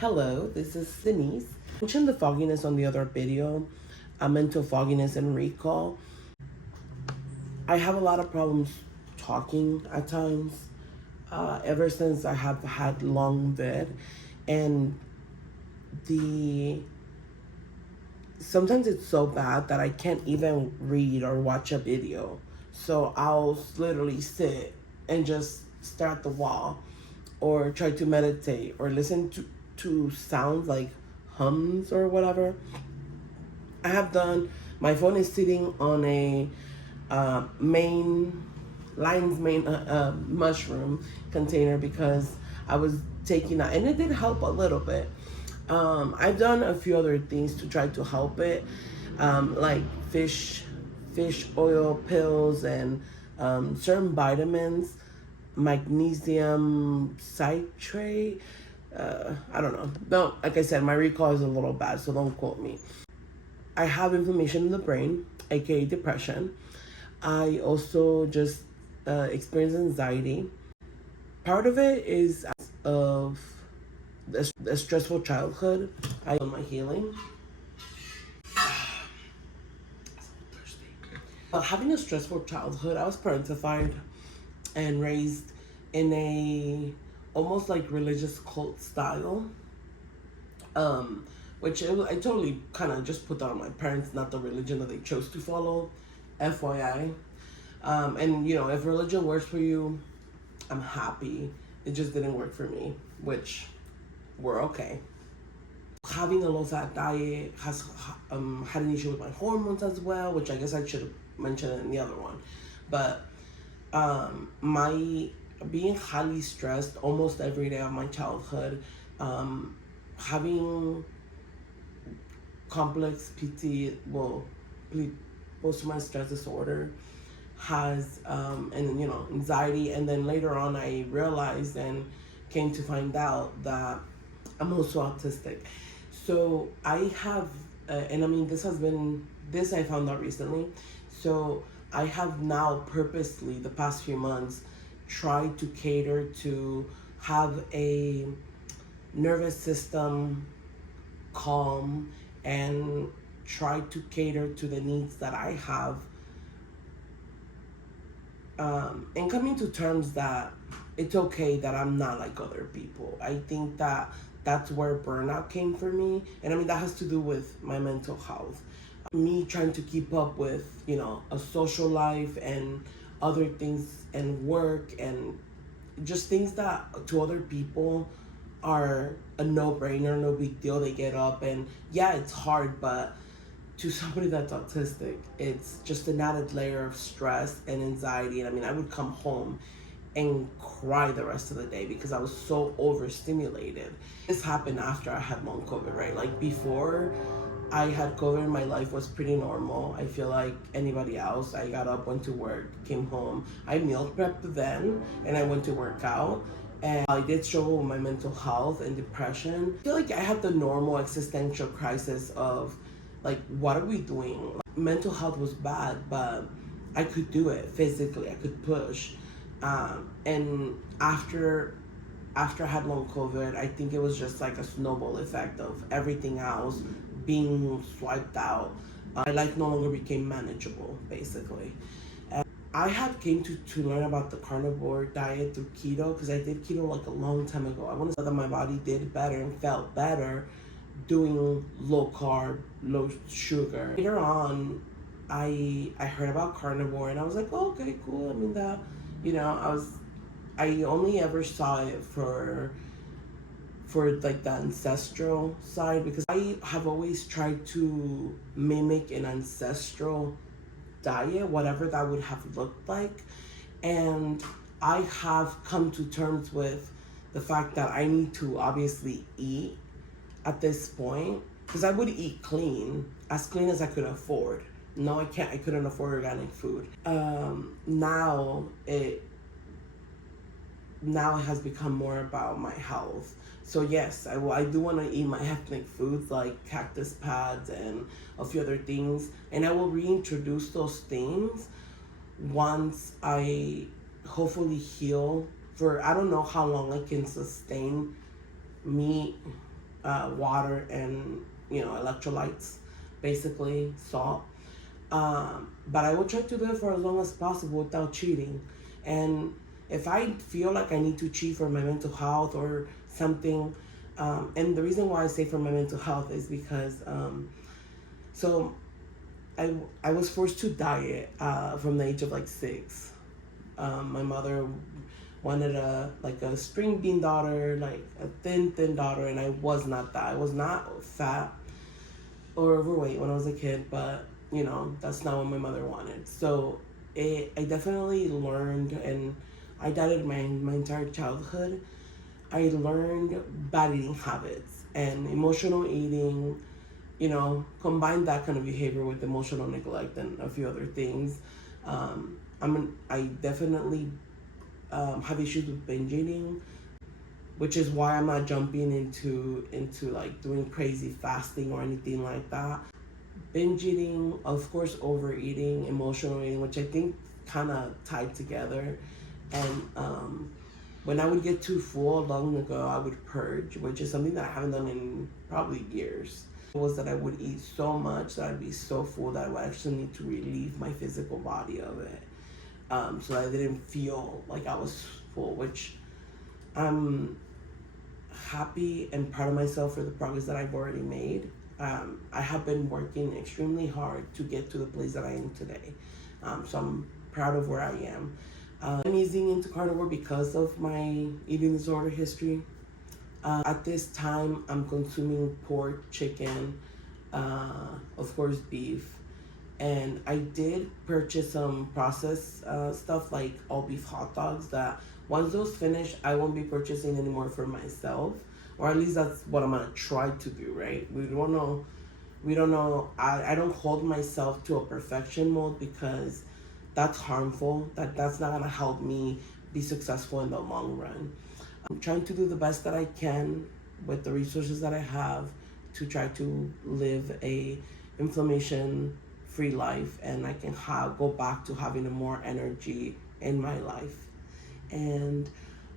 Hello, this is Denise. I mentioned the fogginess on the other video, mental fogginess and recall. I have a lot of problems talking at times, ever since I have had long vid, and sometimes it's so bad that I can't even read or watch a video. So I'll literally sit and just stare at the wall or try to meditate or listen to sounds like hums or whatever. My phone is sitting on a lion's mane mushroom container because I was taking that, and it did help a little bit. I've done a few other things to try to help it, like fish oil pills and certain vitamins, magnesium citrate. I don't know. No, like I said, my recall is a little bad, so don't quote me. I have inflammation in the brain, aka depression. I also just experience anxiety. Part of it is of a stressful childhood. I on my healing. Having a stressful childhood, I was parentified and raised in a almost like religious cult style. I totally kind of just put that on my parents, not the religion that they chose to follow, FYI. And if religion works for you, I'm happy. It just didn't work for me, which we're okay. Having a low-fat diet has had an issue with my hormones as well, which I guess I should have mentioned in the other one. But my being highly stressed almost every day of my childhood, having complex post-traumatic stress disorder has and anxiety, and then later on I realized and came to find out that I'm also autistic. So I have and I mean this I found out recently. So I have now purposely the past few months tried to cater to have a nervous system calm and try to cater to the needs that I have, and coming to terms that it's okay that I'm not like other people. I think that that's where burnout came for me, and I mean that has to do with my mental health. Me trying to keep up with a social life and other things and work and just things that to other people are a no-brainer, no big deal. They get up and yeah, it's hard, but to somebody that's autistic, it's just an added layer of stress and anxiety. And I mean, I would come home and cry the rest of the day because I was so overstimulated. This happened after I had long COVID, right? Like before I had COVID, my life was pretty normal. I feel like anybody else. I got up, went to work, came home. I meal prepped then, and I went to work out. And I did struggle with my mental health and depression. I feel like I had the normal existential crisis of, like, what are we doing? Like, mental health was bad, but I could do it physically. I could push. And after I had long COVID, I think it was just like a snowball effect of everything else being swiped out. My life no longer became manageable, basically. And I had came to learn about the carnivore diet through keto because I did keto like a long time ago. I want to say that my body did better and felt better doing low carb, low sugar. Later on, I heard about carnivore and I was like, oh, okay, cool. I mean that, I only ever saw it for like the ancestral side because I have always tried to mimic an ancestral diet, whatever that would have looked like. And I have come to terms with the fact that I need to obviously eat at this point because I would eat as clean as I could afford. No, I can't. I couldn't afford organic food. Now it has become more about my health. So yes, I do want to eat my ethnic foods like cactus pads and a few other things, and I will reintroduce those things once I hopefully heal. For I don't know how long I can sustain meat water and electrolytes, basically salt. But I will try to do it for as long as possible without cheating. And if I feel like I need to cheat for my mental health or something, and the reason why I say for my mental health is because so I was forced to diet from the age of like 6. My mother wanted a string bean daughter, like a thin daughter, and I was not that. I was not fat or overweight when I was a kid, but that's not what my mother wanted. So I definitely learned, and I dieted my entire childhood. I learned bad eating habits and emotional eating, combine that kind of behavior with emotional neglect and a few other things. I definitely have issues with binge eating, which is why I'm not jumping into like doing crazy fasting or anything like that. Binge eating, of course, overeating, emotional eating, which I think kind of tied together. And when I would get too full long ago, I would purge, which is something that I haven't done in probably years. It was that I would eat so much that I'd be so full that I would actually need to relieve my physical body of it, so that I didn't feel like I was full, which I'm happy and proud of myself for the progress that I've already made. I have been working extremely hard to get to the place that I am today. So I'm proud of where I am. I'm easing into carnivore because of my eating disorder history. At this time, I'm consuming pork, chicken, of course beef, and I did purchase some processed stuff like all beef hot dogs that once those finish, I won't be purchasing anymore for myself, or at least that's what I'm gonna try to do, right? We don't know. I don't hold myself to a perfection mode because that's harmful. That's not gonna help me be successful in the long run. I'm trying to do the best that I can with the resources that I have to try to live a inflammation free life, and I can go back to having a more energy in my life. And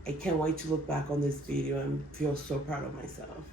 I can't wait to look back on this video and feel so proud of myself.